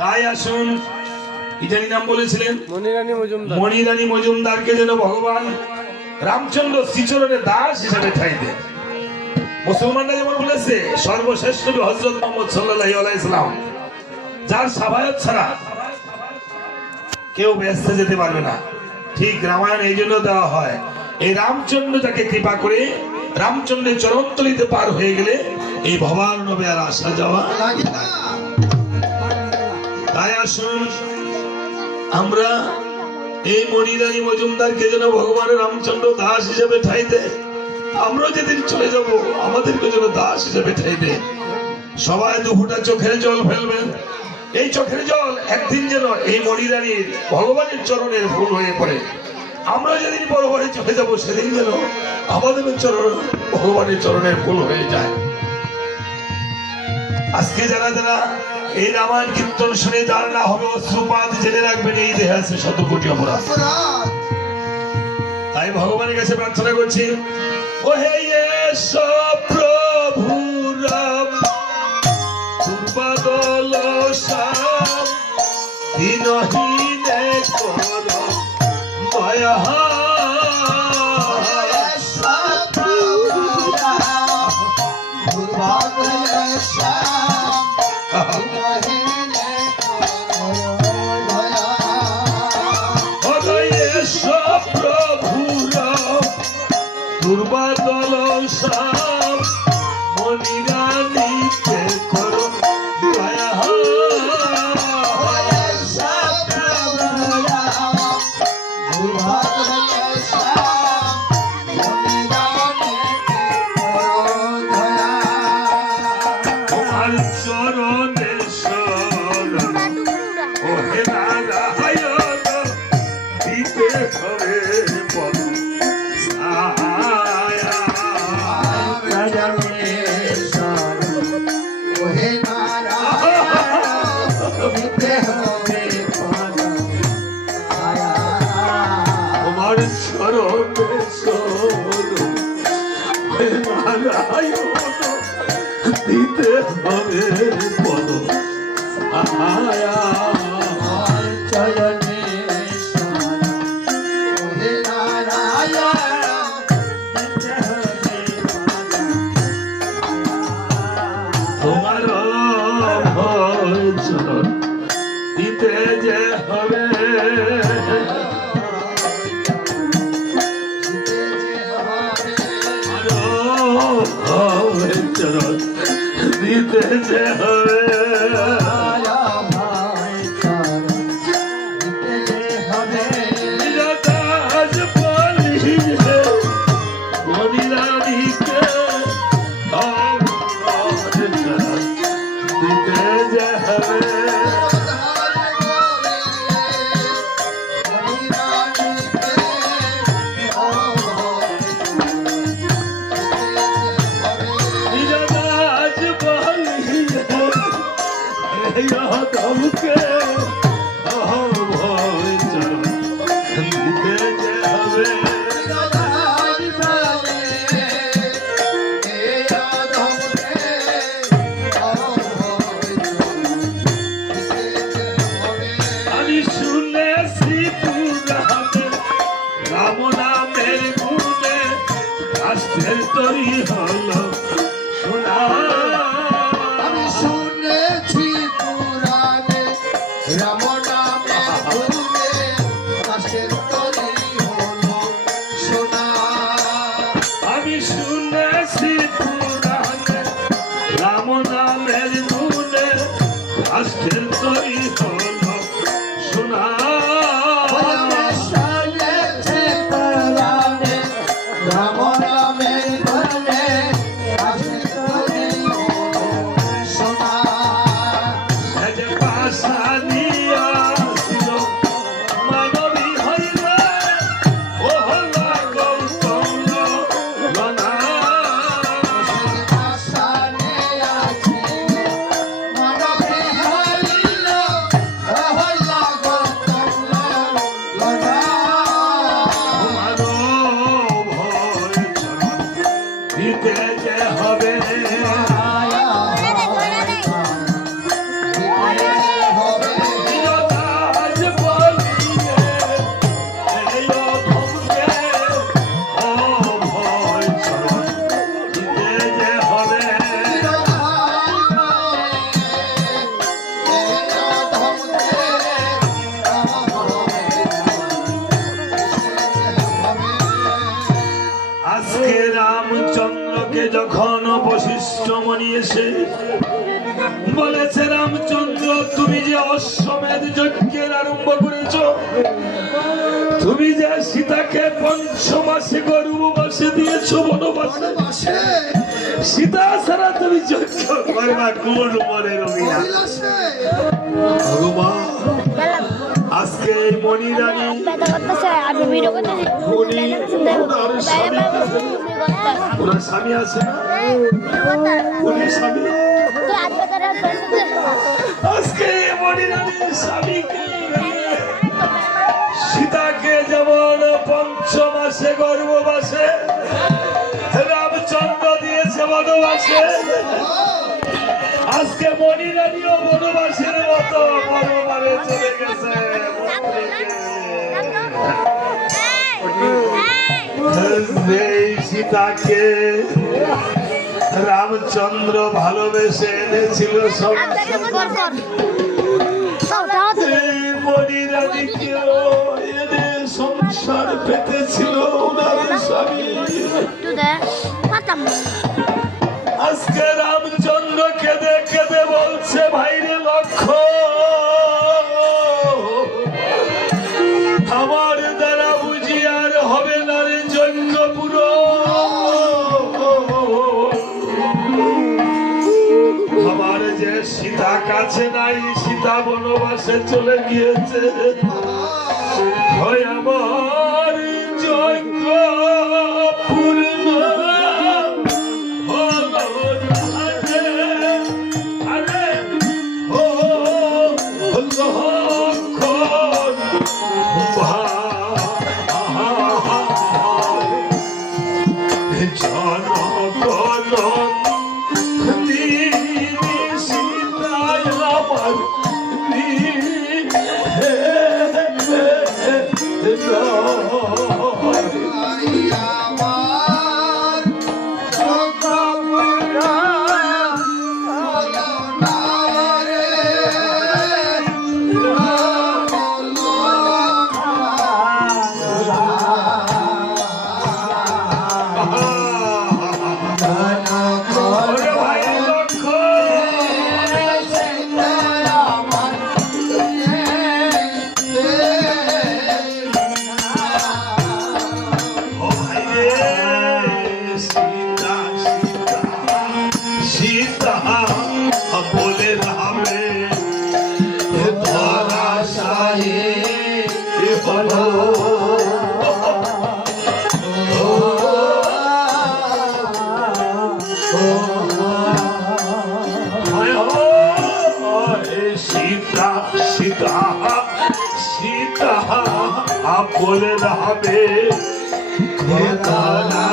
তাই আসুন। ইটানি নাম বলেছিলেন? মনিরানী মজুমদার। মণিরানী মজুমদারকে যেন ভগবান রামচন্দ্র শ্রীচরণে দাস হিসেবে ঠাই দেন। মুসলমানরা যেমন বলেছে সর্বশ্রেষ্ঠ হজরত মোহাম্মদ সাল্লাল্লাহু আলাইহি ইসলাম যার সাবায়ত ছাড়া কেউ ব্যস্ত যেতে পারবে না। ঠিক রামায়ণ এই জন্য দেওয়া হয় এই রামচন্দ্র যাকে কৃপা করে রামচন্দ্রের চরণতলিতে পার হয়ে গেলে এই ভবান নবে আর আসা যাওয়া তাই আসুন। আমরা এই মণিরানী মজুমদারকে যেন ভগবানের রামচন্দ্র দাস হিসেবে ঠাই দেয় আমরা যেদিন চলে যাব, আমাদেরকে যেন দাস হিসেবে ঠাই দেয় সবাই দুফুটা চোখের জল ফেলবেন। এই চোখের জল একদিন যেন এই মণিরানীর ভগবানের চরণের ফুল হয়ে পড়ে। আমরা যেদিন বড় বড় চোখে যাব, সেদিন যেন আমাদের চরণ ভগবানের চরণের ফুল হয়ে যায়। আজকে যারা যারা এই রামায়ণ কীর্তন শুনে যার না হবে, অশ্রুপাত জেনে রাখবেন, এই দেহে আছে শত কোটি অপরাধ। তাই ভগবানের কাছে প্রার্থনা করছি ও হে প্রভু রাম দুর্বাদল শ্যাম দিনহীনে কর দয়া sun. দিতে যে হবে দিতে যে হবে। ধমকে এসে বলেছে রামচন্দ্র তুমি যে অশ্বমেধ যজ্ঞের আরম্ভ করেছ তুমি যে সীতাকে পঞ্চমাসে গর্ভবাসে দিয়েছ বনবাসে সীতা ছাড়া তুমি যজ্ঞ করবা কোন মনে রবি ভগবান। আজকে এই মণিরানী ব্যথা করতেছে আমি ভিডিও করতেছি উনি ওনার স্বামী আছে। না? উনি স্বামী। আজকে এই স্বামীকে সীতাকে যেমন পঞ্চমাসে গর্ভবাসে রামচন্দ্র দিয়েছে বনবাসে। আজকে মণিরানীও বনবাসের মতো বনবারে চলে সীতাকে রামচন্দ্র ভালোবেসে এনেছিল সব। কাছে নাই সীতা বনবাসে চলে গিয়েছে। Oh, সীতা সীতা সীতা বলে রাবে ধরা